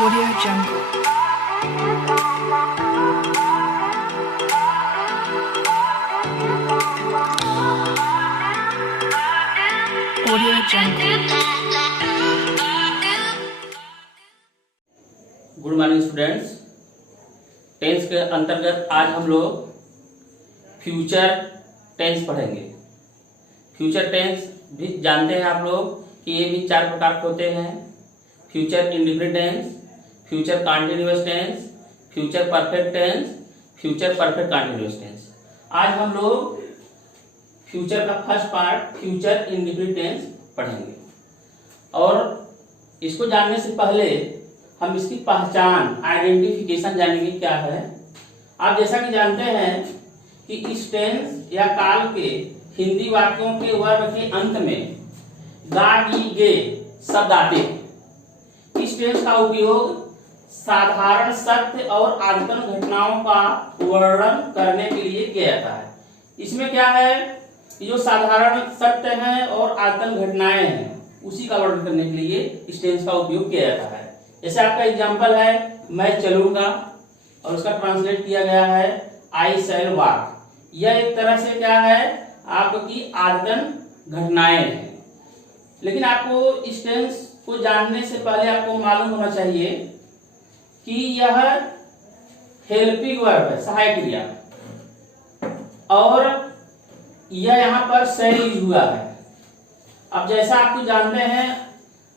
Audio Jungle. Audio Jungle. Good morning students. Tense के अंतर्गत आज हम लोग फ्यूचर टेंस पढ़ेंगे। फ्यूचर टेंस भी जानते हैं आप लोग कि ये भी 4 प्रकार के होते हैं। Future indefinite tense, future continuous tense, future perfect tense, future perfect continuous tense. आज हम लोग फ्यूचर का first part future indefinite tense पढ़ेंगे और इसको जानने से पहले हम इसकी पहचान आइडेंटिफिकेशन जानेंगे क्या है। आप जैसा कि जानते हैं कि इस टेंस या काल के हिंदी वाक्यों के वर्ब के अंत में गा गी गे शब्द आते हैं। इस टेंस का उपयोग साधारण सत्य और आदतन घटनाओं का वर्णन करने के लिए किया जाता है। इसमें क्या है कि जो साधारण सत्य हैं और आदतन घटनाएं हैं उसी का वर्णन करने के लिए इस टेंस का उपयोग किया जाता है। जैसे आपका एग्जाम्पल है मैं चलूंगा और उसका ट्रांसलेट किया गया है आई शैल वॉक। यह एक तरह से क्या है आपकी आदतन घटनाएं हैं। लेकिन आपको इस टेंस को जानने से पहले आपको मालूम होना चाहिए कि यह हेल्पिंग वर्ब है, सहायक क्रिया, और यह यहाँ पर शैल यूज हुआ है। अब जैसा आपको जानते हैं,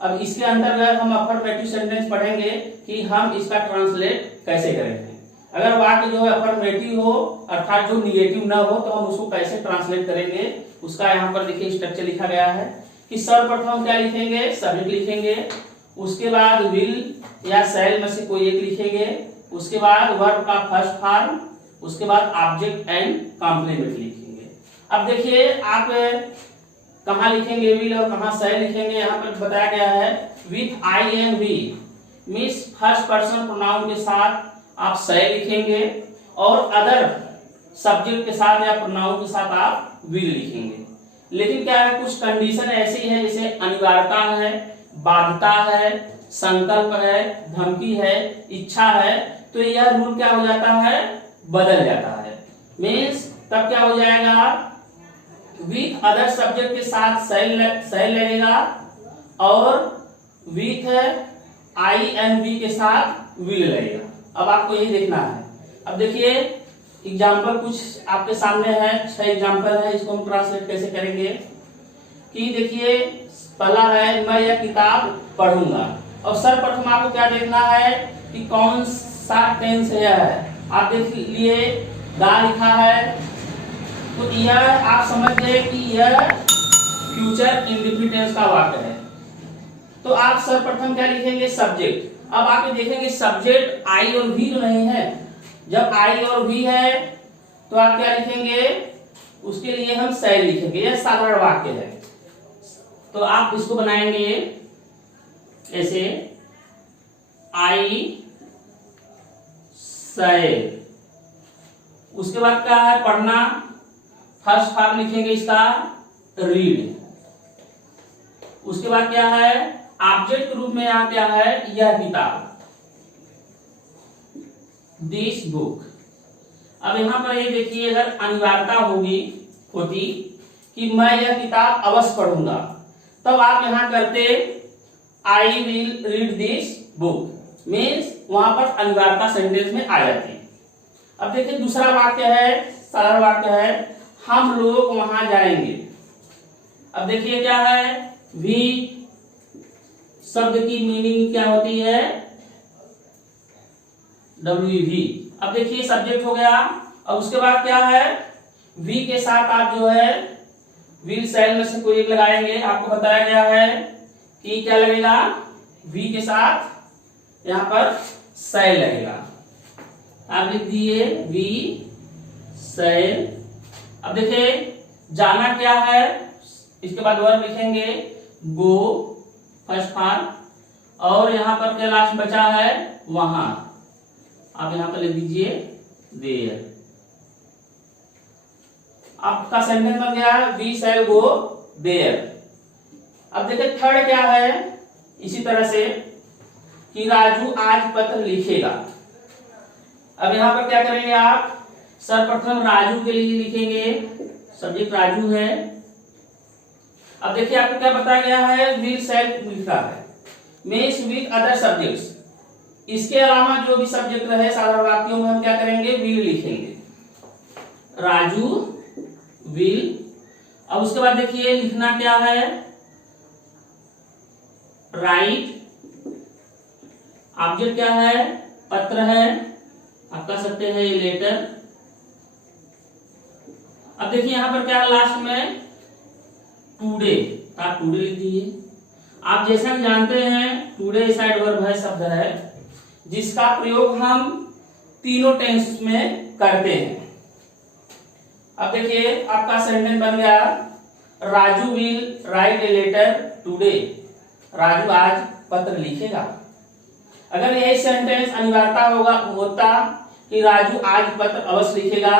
अब इसके अंतर्गत हम अफर्मेटिव सेंटेंस पढ़ेंगे कि हम इसका ट्रांसलेट कैसे करेंगे। अगर वाक्य जो है अफर्मेटिव हो अर्थात जो निगेटिव ना हो तो हम उसको कैसे ट्रांसलेट करेंगे, उसका यहाँ पर देखिए स्ट्रक्चर लिखा गया है कि सर्वप्रथम क्या लिखेंगे, सब्जेक्ट लिखेंगे, उसके बाद विल या शैल में से कोई एक लिखेंगे, उसके बाद वर्ब का फर्स्ट फॉर्म, उसके बाद ऑब्जेक्ट एंड कॉम्प्लीमेंट लिखेंगे। अब देखिए आप कहाँ लिखेंगे विल और कहाँ शैल लिखेंगे, यहाँ पर बताया गया है with I and we means first person pronoun के साथ आप शैल लिखेंगे और अदर सब्जेक्ट के साथ या प्रोनाउन के साथ आप विल लिखेंगे। लेकिन क्या है कुछ कंडीशन ऐसी है जैसे अनिवार्यता है, बाध्यता है, संकल्प है, धमकी है, इच्छा है, तो यह रूल क्या हो जाता है, बदल जाता है। मीन्स तब क्या हो जाएगा विथ अदर सब्जेक्ट के साथ शैल लगेगा और विथ आई एंड वी के साथ विल लगेगा। अब आपको यही देखना है। अब देखिए एग्जाम्पल कुछ आपके सामने है, 6 एग्जाम्पल है, इसको हम ट्रांसलेट कैसे करेंगे कि देखिए पहला है मैं यह किताब पढ़ूंगा और सर्वप्रथम आपको क्या देखना है कि कौन सा टेंस है। आप देख लिए गा लिखा है तो यह आप समझ गए कि यह फ्यूचर इंडेफिनिट टेंस का वाक्य है। तो आप सर्वप्रथम क्या लिखेंगे, सब्जेक्ट। अब आप देखेंगे सब्जेक्ट आई और वी तो नहीं है। जब आई और वी है तो आप क्या लिखेंगे, उसके लिए हम शैल लिखेंगे। यह साधारण वाक्य है तो आप इसको बनाएंगे ऐसे आई शैल। उसके बाद क्या है पढ़ना, फर्स्ट फॉर्म लिखेंगे इसका रीड। उसके बाद क्या है ऑब्जेक्ट के रूप में यहाँ क्या है यह किताब, दिस बुक। अब यहाँ पर ये देखिए अगर अनिवार्यता होती कि मैं यह किताब अवश्य पढ़ूंगा तब आप यहाँ करते I will read this book, means वहां पर अनिवार्यता सेंटेंस में आ जाती है। अब देखिए दूसरा वाक्य है, साधारण वाक्य है हम लोग वहां जाएंगे। अब देखिए क्या है वी शब्द की मीनिंग क्या होती है, WV। अब देखिए सब्जेक्ट हो गया और उसके बाद क्या है वी के साथ आप जो है विल शैल में से कोई एक लगाएंगे। आपको बताया गया है कि क्या लगेगा, वी के साथ यहाँ पर शैल लगेगा। आप लिख दिए वी शैल। अब देखिए जाना क्या है, इसके बाद वर्ब लिखेंगे गो फर्स्ट फॉर्म और यहाँ पर क्या लास्ट बचा है वहां, आप यहाँ पर लिख दीजिए देयर। आपका सेंटेंस बन गया वी शैल गो देयर। अब देखिए थर्ड क्या है, इसी तरह से कि राजू आज पत्र लिखेगा। अब यहाँ पर क्या करेंगे आप, सर्वप्रथम राजू के लिए लिखेंगे, सब्जेक्ट राजू है। अब देखिए आपको क्या बताया गया है, विल सेल्फ लिखा है, मेस विद अदर सब्जेक्ट्स। इसके अलावा जो भी सब्जेक्ट रहे साधारण वाक्यों में हम क्या करेंगे, विल लिखेंगे, राजू विल। अब उसके बाद देखिए लिखना क्या है, राइट, ऑब्जेक्ट क्या है, पत्र है, आप कह सकते हैं ये लेटर। अब देखिए यहां पर क्या है, लास्ट में टुडे, तो आप टुडे लिख दीजिए। आप जैसे हम जानते हैं टुडे साइड वर्ब है, शब्द है जिसका प्रयोग हम तीनों टेंस में करते हैं। अब देखिए आपका सेंटेंस बन गया, Raju will write a letter today, Raju आज पत्र लिखेगा। अगर यही सेंटेंस अनिवार्यता होता कि राजू आज पत्र अवश्य लिखेगा,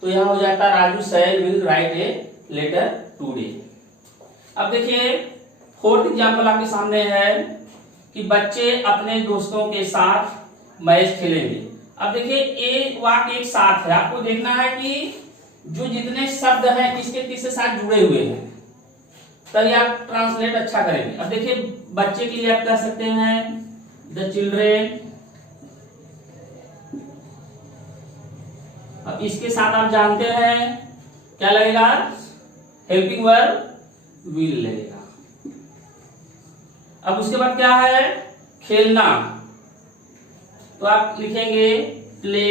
तो यहां हो जाता Raju shall will write a letter today. अब देखिए फोर्थ एग्जांपल आपके सामने है कि बच्चे अपने दोस्तों के साथ मैच खेलेंगे। अब देखिए एक वाक्य एक साथ है, आपको देखना है कि जो जितने शब्द हैं किसके किसके साथ जुड़े हुए हैं, तभी आप ट्रांसलेट अच्छा करेंगे। अब देखिए बच्चे के लिए आप कह सकते हैं द चिल्ड्रेन। अब इसके साथ आप जानते हैं क्या लगेगा, हेल्पिंग वर्ब विल लगेगा। अब उसके बाद क्या है, खेलना, तो आप लिखेंगे प्ले।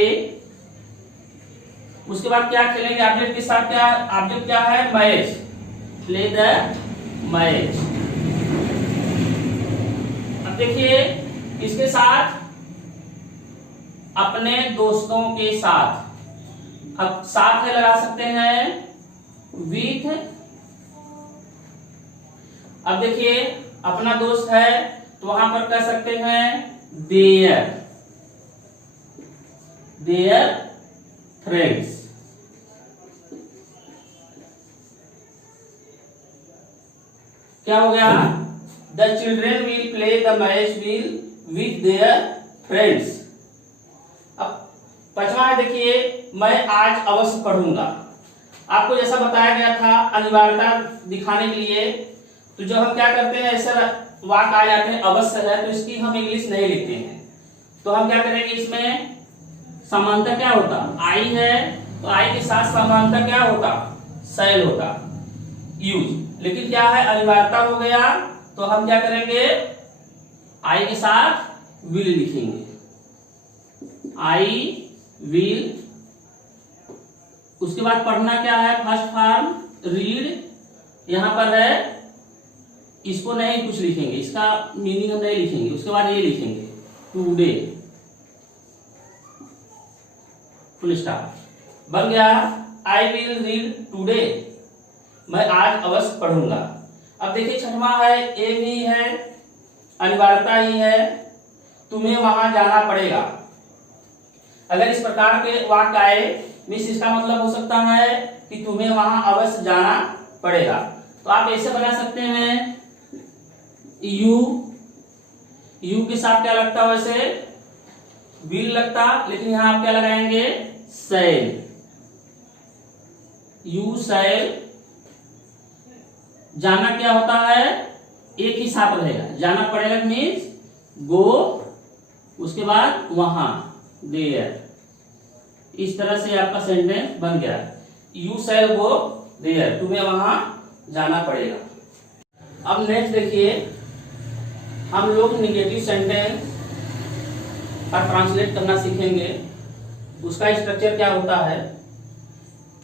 उसके बाद क्या खेलेंगे, ऑब्जेक्ट के साथ क्या, ऑब्जेक्ट क्या है, मैच, प्ले द मैच। अब देखिए इसके साथ अपने दोस्तों के साथ, अब साथ है लगा सकते हैं विथ। अब देखिए अपना दोस्त है तो वहां पर कह सकते हैं देयर, देयर फ्रेंड्स। क्या हो गया, the children will play the match will with their friends. अब पांचवा है देखिए, मैं आज अवश्य पढ़ूंगा। आपको जैसा बताया गया था अनिवार्यता दिखाने के लिए, तो जब हम क्या करते हैं ऐसे वाक्य आ जाते हैं अवश्य है, तो इसकी हम इंग्लिश नहीं लिखते हैं, तो हम क्या करेंगे, इसमें समानता क्या होता, आई है तो आई के साथ समानता क्या होता, शैल होता, यूज। लेकिन क्या है अनिवार्यता हो गया, तो हम क्या करेंगे, आई के साथ विल लिखेंगे, आई विल। उसके बाद पढ़ना क्या है, फर्स्ट फॉर्म रीड, यहां पर है, इसको नहीं कुछ लिखेंगे, इसका मीनिंग हम नहीं लिखेंगे। उसके बाद ये लिखेंगे टुडे, फुल स्टॉप, बन गया आई विल रीड टुडे, मैं आज अवश्य पढ़ूंगा। अब देखिए छठवां है, ए भी है, अनिवार्यता ही है, तुम्हें वहां जाना पड़ेगा। अगर इस प्रकार के वाक्य आए, मिस इसका मतलब हो सकता है कि तुम्हें वहां अवश्य जाना पड़ेगा। तो आप ऐसे बना सकते हैं, यू, यू के साथ क्या लगता है, वैसे विल लगता, लेकिन यहां आप क्या लगाएंगे, शैल, यू शैल। जाना क्या होता है, एक ही साथ रहेगा, जाना पड़ेगा मीन्स गो, उसके बाद वहां देयर। इस तरह से आपका सेंटेंस बन गया, यू शैल गो देयर, तुम्हें वहां जाना पड़ेगा। अब नेक्स्ट देखिए, हम लोग निगेटिव सेंटेंस का ट्रांसलेट करना सीखेंगे। उसका स्ट्रक्चर क्या होता है,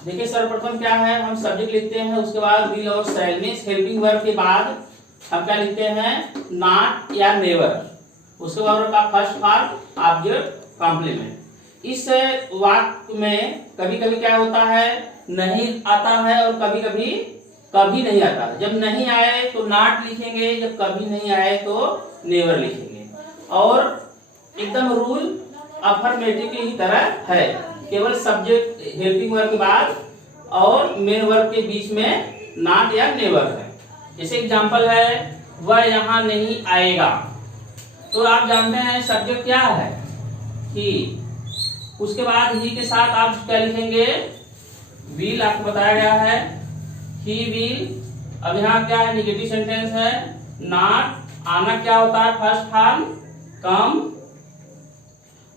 देखिए सर्वप्रथम क्या है, हम सब्जेक्ट लिखते हैं, उसके बाद विल और शैल, मींस हेल्पिंग वर्ब के बाद हम क्या लिखते हैं, नॉट या नेवर। उसके बाद का फर्स्ट फॉर्म ऑब्जेक्ट कॉम्प्लीमेंट। इस वाक्य में कभी कभी क्या होता है, नहीं आता है, और कभी कभी कभी नहीं आता। जब नहीं आए तो नॉट लिखेंगे, जब कभी नहीं आए तो नेवर लिखेंगे। और एकदम रूल अफर्मेटिव की तरह है, केवल सब्जेक्ट हेल्पिंग वर्ब के बाद और मेन वर्ब के बीच में नॉट या नेवर है। जैसे एग्जांपल है, वह यहाँ नहीं आएगा, तो आप जानते हैं सब्जेक्ट क्या है, ही। उसके बाद ही के साथ आप क्या लिखेंगे, विल। आपको बताया गया है ही विल। अब यहाँ क्या है, निगेटिव सेंटेंस है, नॉट। आना क्या होता है, फर्स्ट फॉर्म कम।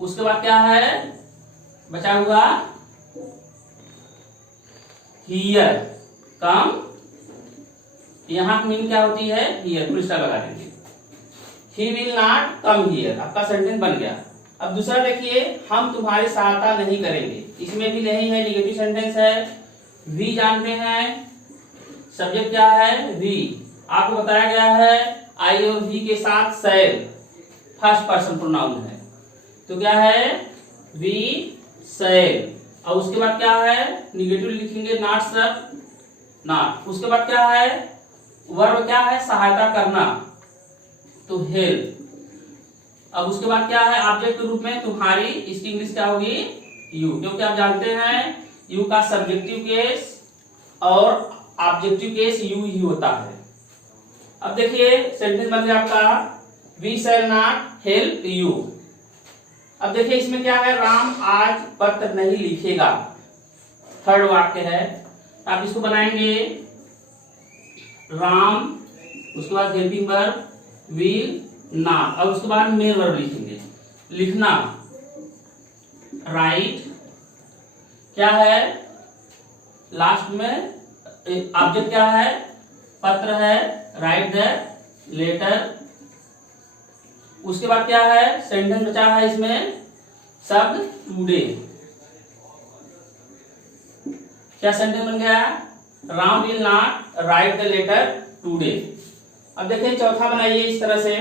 उसके बाद क्या है बचा हुआ, हियर कम। यहाँ मीन क्या होती है, हियर, फुल स्टॉप लगा देंगे। He will not come here, आपका सेंटेंस बन गया। अब दूसरा देखिए, हम तुम्हारी सहायता नहीं करेंगे। इसमें भी नहीं है, निगेटिव सेंटेंस है। वी जानते हैं सब्जेक्ट क्या है, वी। आपको बताया गया है आई और वी के साथ शैल, फर्स्ट पर्सन प्रोनाउन है, तो क्या है, वी शैल। और उसके बाद क्या है, निगेटिव लिखेंगे, नॉट सब, नॉट। उसके बाद क्या है, वर्ब क्या है, सहायता करना, तो हेल्प। अब उसके बाद क्या है, ऑब्जेक्ट के रूप में तुम्हारी, इसकी इंग्लिश क्या होगी, यू, क्योंकि आप जानते हैं यू का सब्जेक्टिव केस और ऑब्जेक्टिव केस यू ही होता है। अब देखिए सेंटेंस बन गया आपका, we shall not help you. अब देखिए इसमें क्या है, राम आज पत्र नहीं लिखेगा, थर्ड वाक्य है। आप इसको बनाएंगे, राम, उसके बाद हेल्पिंग वर्ब विल नॉट, और उसके बाद मेन वर्ब लिखेंगे, लिखना, राइट। क्या है लास्ट में, ऑब्जेक्ट क्या है, पत्र है, राइट द लेटर। उसके बाद क्या है, सेंटेंस बचा है इसमें शब्द टुडे। क्या सेंटेंस बन गया, Ram will not write the letter today. अब देखिए चौथा बनाइए इस तरह से,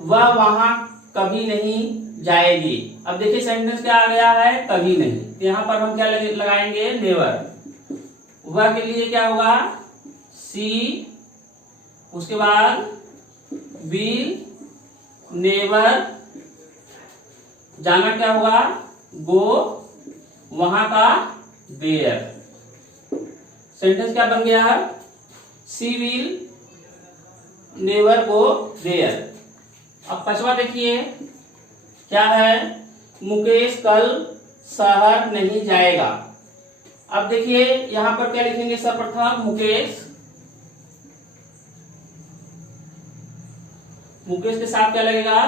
वह वहां कभी नहीं जाएगी। अब देखिए सेंटेंस क्या आ गया है, कभी नहीं। यहाँ पर हम क्या लगाएंगे, नेवर। वह के लिए क्या होगा, सी। उसके बाद विल, नेवर। जाना क्या होगा, गो। वहां का देयर। सेंटेंस क्या बन गया, सी विल नेवर गो देयर। अब पांचवा देखिए क्या है, मुकेश कल शहर नहीं जाएगा। अब देखिए यहां पर क्या लिखेंगे, सर्वप्रथम मुकेश, मुकेश के साथ क्या लगेगा,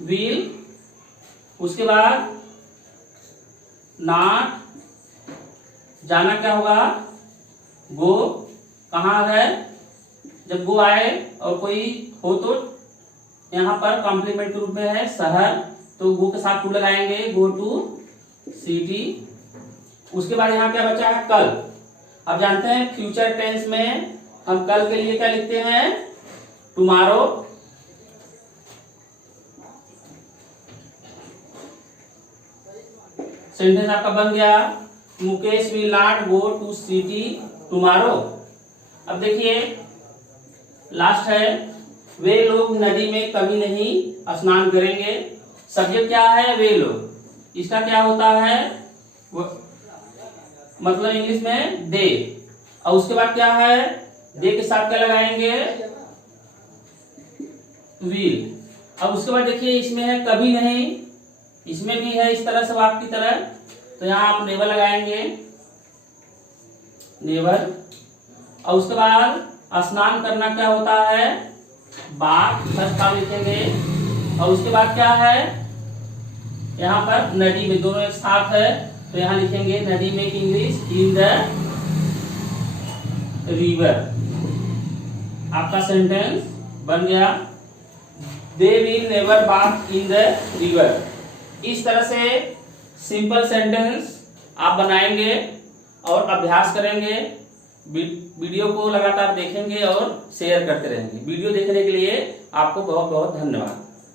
विल। उसके बाद नॉट, जाना क्या होगा, गो। कहाँ है, जब गो आए और कोई हो तो यहाँ पर कॉम्प्लीमेंट के रूप में है शहर, तो गो के साथ टू लगाएंगे, गो टू सिटी। उसके बाद यहाँ क्या बचा है, कल। अब जानते हैं फ्यूचर टेंस में हम कल के लिए क्या लिखते हैं, टुमारो। सेंटेंस आपका बन गया, Mukesh will not go to city tomorrow. अब देखिए लास्ट है, वे लोग नदी में कभी नहीं स्नान करेंगे। सब्जेक्ट क्या है, वे लोग। इसका क्या होता है, मतलब इंग्लिश में दे। और उसके बाद क्या है, दे के साथ क्या लगाएंगे, विल। अब उसके बाद देखिए इसमें है कभी नहीं, इसमें भी है इस तरह से वाक्य की तरह, तो यहाँ आप नेवर लगाएंगे, नेवर। और उसके बाद स्नान करना क्या होता है, बाथ, फर्स्ट फॉर्म लिखेंगे। और उसके बाद क्या है, यहाँ पर नदी में, दोनों एक साथ है, तो यहाँ लिखेंगे नदी में की इंग्लिश, इन द रिवर। आपका सेंटेंस बन गया, they will never bath in the river. इस तरह से सिंपल सेंटेंस आप बनाएंगे और अभ्यास करेंगे। वीडियो को लगातार देखेंगे और शेयर करते रहेंगे। वीडियो देखने के लिए आपको बहुत बहुत धन्यवाद।